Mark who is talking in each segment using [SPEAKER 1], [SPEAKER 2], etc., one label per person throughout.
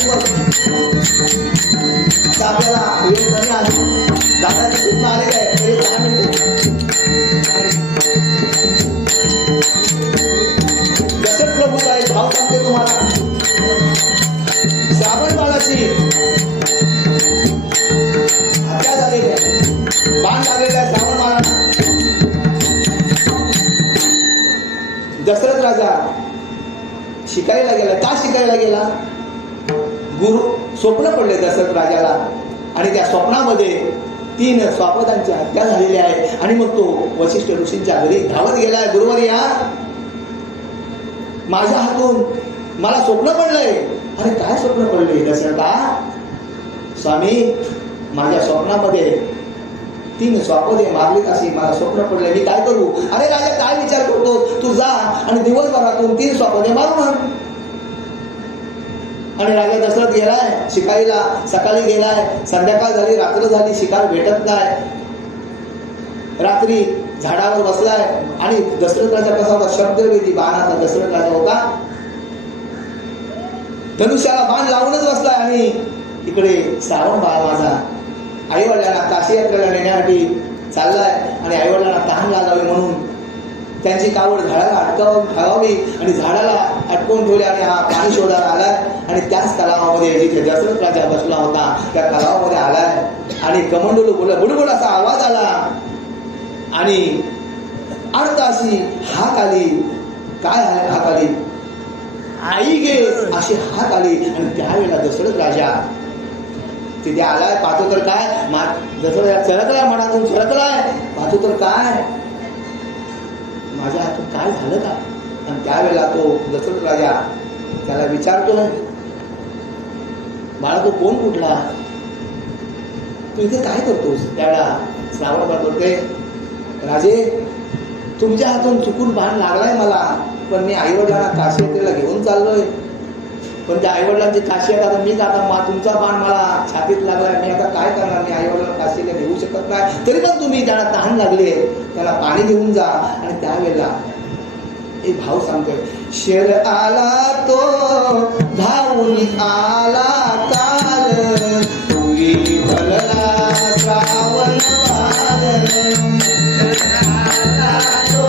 [SPEAKER 1] आणि आपल्याला वेळ कमी आहे दादाची आहे तरी दहा जसं प्रभू भाव सांगते तुम्हाला श्रावण बाळाची हत्या झालेली आहे बाण लागलेला आहे श्रावण बाळाला दशरथ राजा शिकायला गेला. का शिकायला गेला? गुरु स्वप्न पडले दशरथ राजाला. आणि त्या स्वप्नामध्ये तीन स्वापदांची हत्या झालेली आहे. आणि मग तो वशिष्ठ ऋषींच्या घरी धावत गेलाय. गुरुवर या माझ्या हातून मला स्वप्न पडलंय. अरे काय स्वप्न पडले? दशरथा स्वामी माझ्या स्वप्नामध्ये तीन स्वापदे मारलीत अशी मला स्वप्न पडले मी काय करू? अरे राजा काय विचार करतो तू जा आणि दिवसभरातून तीन स्वापदे मारून आणि राजा दशरथ गेलाय शिकाईला सकाळी गेलाय संध्याकाळ झाली रात्र झाली शिकार भेटत नाही. रात्री झाडावर बसलाय आणि दशरथ राजा कसा होता? शब्दवेदी बाणाचा दशरथ राजा होता. धनुष्याला बाण लावूनच बसलाय आणि इकडे श्रावण बाळ माझा. आई वडिलांना काशी यात्रेला नेण्यासाठी चाललाय आणि आई वडिलांना तहान लागावी म्हणून त्यांची कावड झाडाला अटकावून ठेवावी आणि झाडाला अटकवून ठेवले आणि हा पाणी शोधायला आलाय. आणि त्याच तलावामध्ये जिथे दशरथ राजा बसला होता त्या तलावामध्ये आलाय. आणि कमंडलू बोल बुडबुड असा आवाज आला. आणि अर्ध अशी हाक आली. काय आहे हाक आली? आई गे अशी हाक आली. आणि त्यावेळेला दशरथ राजा तिथे आलाय. पाहतो तर काय? मा दशरथ राजा चरकलाय मनातून चरकलाय. पाहतो तर काय? माझ्या हातून काय झालं का? आणि त्यावेळेला तो दशरथ राजा त्याला विचारतोय बाळा तो कोण कुठला? तू इथे काय करतोस? त्यावेळेला श्रावण बोलते राजे तुमच्या हातून चुकून बाण लागलाय मला पण मी आईवडिलांना काशी घेऊन चाललोय. पण त्या आईवडिलांची काशी आता मी आता मा तुमचा बाण मला छातीत लागलाय. मी आता काय करणार? मी आईवडिलांना काशीला घेऊ शकत नाही. तरी पण तुम्ही त्याला तहान लागले त्याला पाणी घेऊन जा. आणि त्यावेळेला एक भाव सांगतोय शेर आला तो धावून आला काल. तुरी भरला श्रावण आला तो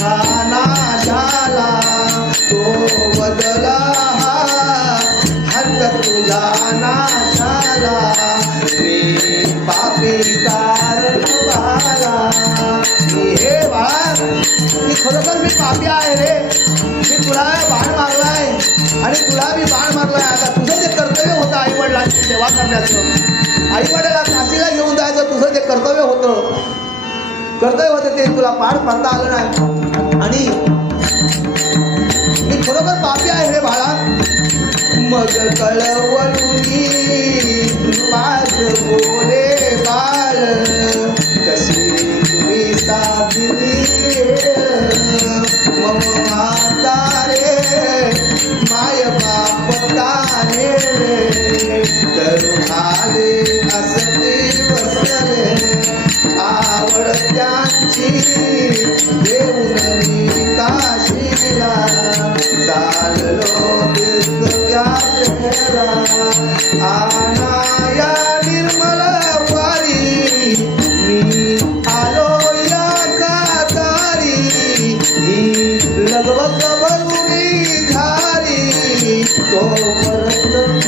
[SPEAKER 1] हंत झाला तो बदला हा. हंत तुझा नाशाला मी पापी कारण हे बाळ मी खरोखर मी पापी आहे रे. मी तुला बाण मारलाय? आणि तुला मी बाण मारलाय? आता तुझं जे कर्तव्य होतं आई वडिलांची सेवा करण्याचं आई वडिला काशीला घेऊन जायचं तुझं जे कर्तव्य होतं कर्तव्य होतं ते तुला पार पाडता आलं नाही. आणि मी खरोखर पापी आहे रे बाळा. मग कळवणी माझ बोले बाळ. कशी तुम्ही साधली मम माता रे माय बाप तारे तरुणाले आनाया निर्मल वारी मी आलो या कातारी लगभग भरुणी धारी तो परत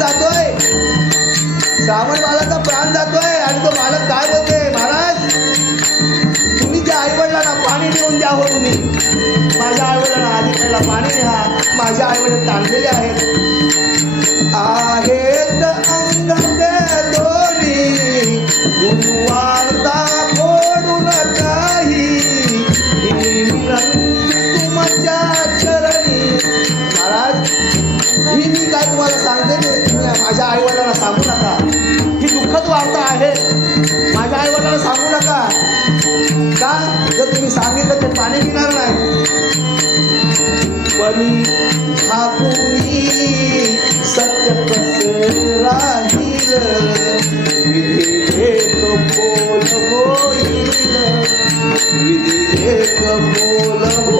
[SPEAKER 1] जातोय. श्रावण बाळाचा प्राण जातोय आणि तो बालक काय बोलते महाराज? तुम्ही त्या आईवडिलांना पाणी देऊन द्या हो तुम्ही. माझ्या आईवडिलांना आधी त्याला पाणी द्या. माझ्या आईवडील तांडलेले आहेत. आहेत अंगते दोरी. गुरुवार आपली सत्य राहील एक बोल होईल विधी बोल हो